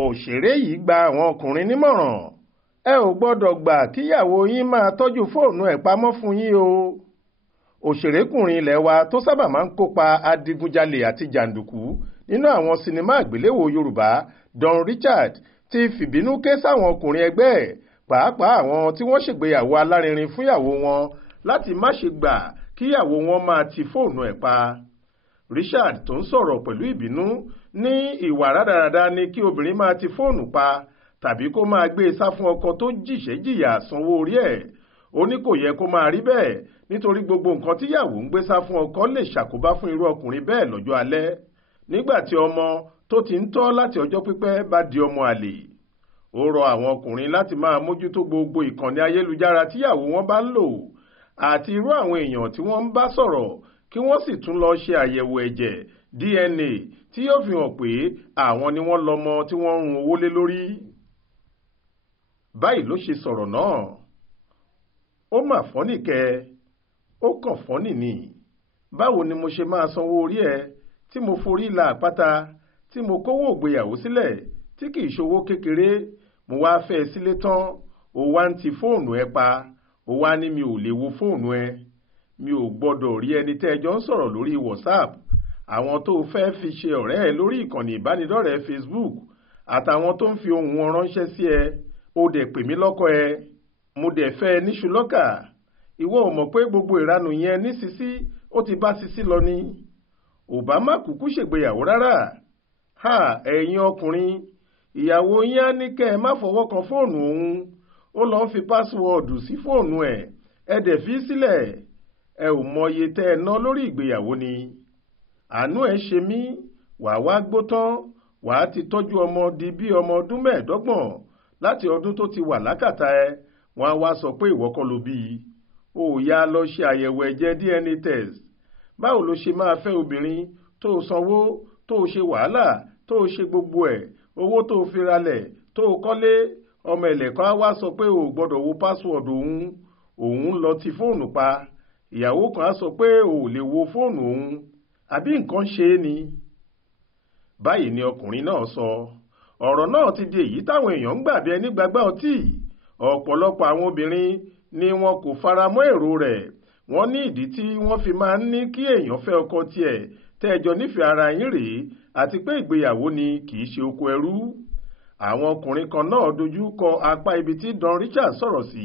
Òṣèré yìí gba àwọn ọkùnrin nímọ̀ràn. Ẹ ò gbọ́dọ̀ gbà kíyàwó yín máa tọ́jú fóònù ẹ̀ pamọ́ fún yín o. Òṣèrékùnrin ilẹ̀ wa tó sábà máa ń kópa adigunjalè àti jàǹdùkú nínú àwọn sinimá àgbéléwò Yorùbá Don Richard ti fìbínú ké sáwọn ọkùnrin ẹgbẹ́ ẹ̀, pàápàá àwọn tí wọ́n ṣègbéyàwó alárinrin fúnyàwó wọn láti má ṣe gbà kíyàwó wọn máa ti fóònù ẹ̀ pa. Richard tó ń sọ̀rọ̀ pẹ̀lú ìbínú ní ìwà rádaràda ni kí obìnrin máa ti fóònù pa tàbí kó máa gbé e sá fún ọkọ tó jìṣẹ́jìyà sanwó orí ẹ̀. Ó ní kò yẹ kó máa rí bẹ́ẹ̀ nítorí gbogbo nǹkan tíyàwó ń gbé sá fún ọkọ lè ṣàkóbá fún irú ọkùnrin bẹ́ẹ̀ lọ́jọ́ alẹ́. Nígbà tí ọmọ tó ti ń tọ́ láti ọjọ́ pípẹ́ bá di ọmọ àlè. Ó rọ àwọn ọkùnrin láti máa mójútó gbogbo ìkànnì ayélujára tíyàwó wọn bá ń lò àti irú àwọn èèyàn tí wọ́n ń bá sọ̀rọ̀, kí wọ́n sì tún lọ ṣe àyẹ̀wò ẹ̀jẹ̀ DNA tí yóò fi hàn pé àwọn ni wọ́n lọ́mọ tí wọ́n ń run owó lé lórí. Báyìí ló ṣe sọ̀rọ̀ náà. Ó mà fọ́nì kẹ́, ó kàn fọ́nì ni. Báwo ni mo ṣe máa sanwó orí ẹ tí mo forí la àpáta, tí mo kówó ìgbéyàwó sílẹ̀ tí kì í ṣowó kékeré, mo wá fẹ́ ẹ sílé tán, ó wá ń ti fóònù ẹ pa, ó wá ní mi ò lè wo fóònù ẹ. Mi ò gbọ́dọ̀ rí ẹni tẹ́ ẹ jọ ń sọ̀rọ̀ lórí WhatsApp, àwọn tó fẹ́ fi ṣe ọ̀rẹ́ ẹ lórí ìkànnì ìbánidọ́rẹ̀ẹ́ Facebook, àtàwọn tó ń fi ohùn wọn ránṣẹ́ sí ẹ. Ó dẹ̀ pè mí lọ́kọ ẹ, mo dẹ̀ fẹ́ ẹ níṣu lọ́kà. Ìwọ ò mọ̀ pé gbogbo ìranù yẹn ní Sisi ó ti bá Sisi lọ ni. Obama kúkú ṣègbéyàwó rárá. Ẹ̀yin ọkùnrin, ìyàwó yín á ní kẹ́ ẹ má fọwọ́ kan fóònù òun. Ó lọ ń fi pásíwọ́ọ̀dù sí fóònù ẹ̀, ẹ dẹ̀ fi sílẹ̀. Ẹ ò mọye tẹ́ ẹ ná lórí ìgbéyàwó ni. Àánú ẹ ṣe mí, wàá wá gbó tán, wàá ti tọ́jú ọmọ di bí ọmọ ọdún 25 láti ọdún tó ti wà lákàtà ẹ. Wọ́n á wá sọ pé ìwọ kọ́ ló bí i. Ó yá lọ ṣe àyẹ̀wò ẹ̀jẹ̀ DNA test. Báwo ló ṣe máa fẹ́ obìnrin tó sanwó, tó ṣe wàhálà, tó ṣe gbogbo ẹ̀, owó tó fi ralẹ̀, tó kọ́lé, ọmọ ẹlẹ́kọ́ á wá sọ pé ò gbọ́dọ̀ wo pásíwọ̀dù òun lọ ti fóònù pa. Ìyàwó kan á sọ pé ò lè wo fóònù òun, àbí nǹkan ṣe é ni. Báyìí ni ọkùnrin náà sọ. Ọ̀rọ̀ náà ti di èyí táwọn èèyàn ń gbà bí ẹni gbàgbá ọtí. Ọ̀pọ̀lọpọ̀ àwọn obìnrin ni wọn kò fara mọ́ èrò rẹ̀. Wọ́n ní ìdí tí wọ́n fi máa ń ní kí èèyàn fẹ́ ọkọ tiẹ̀ tẹ́ẹjọ nífẹ̀ẹ́ ara yín rèé, àti pé ìgbéyàwó ni kì í ṣe oko ẹrú. Àwọn ọkùnrin kan náà dojú kọ apá ibi tí Don Richard sọ̀rọ̀ sí.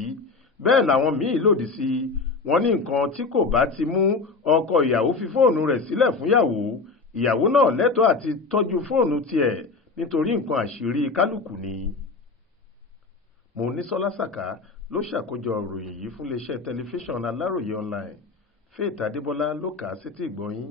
Bẹ́ẹ̀ làwọn míì lòdì sí i. Wọ́n ní nǹkan tí kò bá ti mú ọkọ ìyàwó fi fóònù rẹ̀ sílẹ̀ fún ìyàwó náà lẹ́tọ̀ọ́ àti tọ́jú fóònù tiẹ̀ nítorí nǹkan àṣírí kálukú ni. Monísọ́lá Sàká ló ṣàkójọ ìròyìn yìí fún iléeṣẹ́ tẹlifíṣàn Aláròyé online. Faith Adébọ́lá ló kà á sétí ìgbọ́ yín.